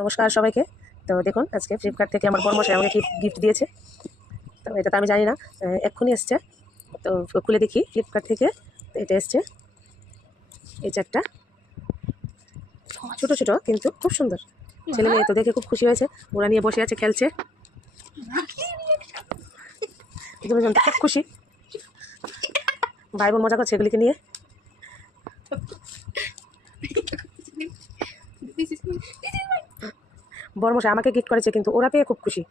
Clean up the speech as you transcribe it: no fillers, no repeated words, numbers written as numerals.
নমস্কার সবাইকে। তো দেখুন, আজকে ফ্লিপকার্ট থেকে আমার বর্মশাই আমাকে গিফট দিয়েছে। তো এটা তো আমি জানি না, এক্ষুনি এসছে। তো খুলে দেখি ফ্লিপকার্ট থেকে। তো এটা এসছে এই চারটা, ছোটো ছোটো কিন্তু খুব সুন্দর। ছেলে মেয়ে তো দেখে খুব খুশি হয়েছে, ওরা নিয়ে বসে আছে, খেলছে। দুজন তো খুব খুশি, ভাই বোন মজা করছে এগুলিকে নিয়ে। বর্মশাই আমাকে গিফট করেছে কিন্তু ওরা পেয়ে খুব খুশি।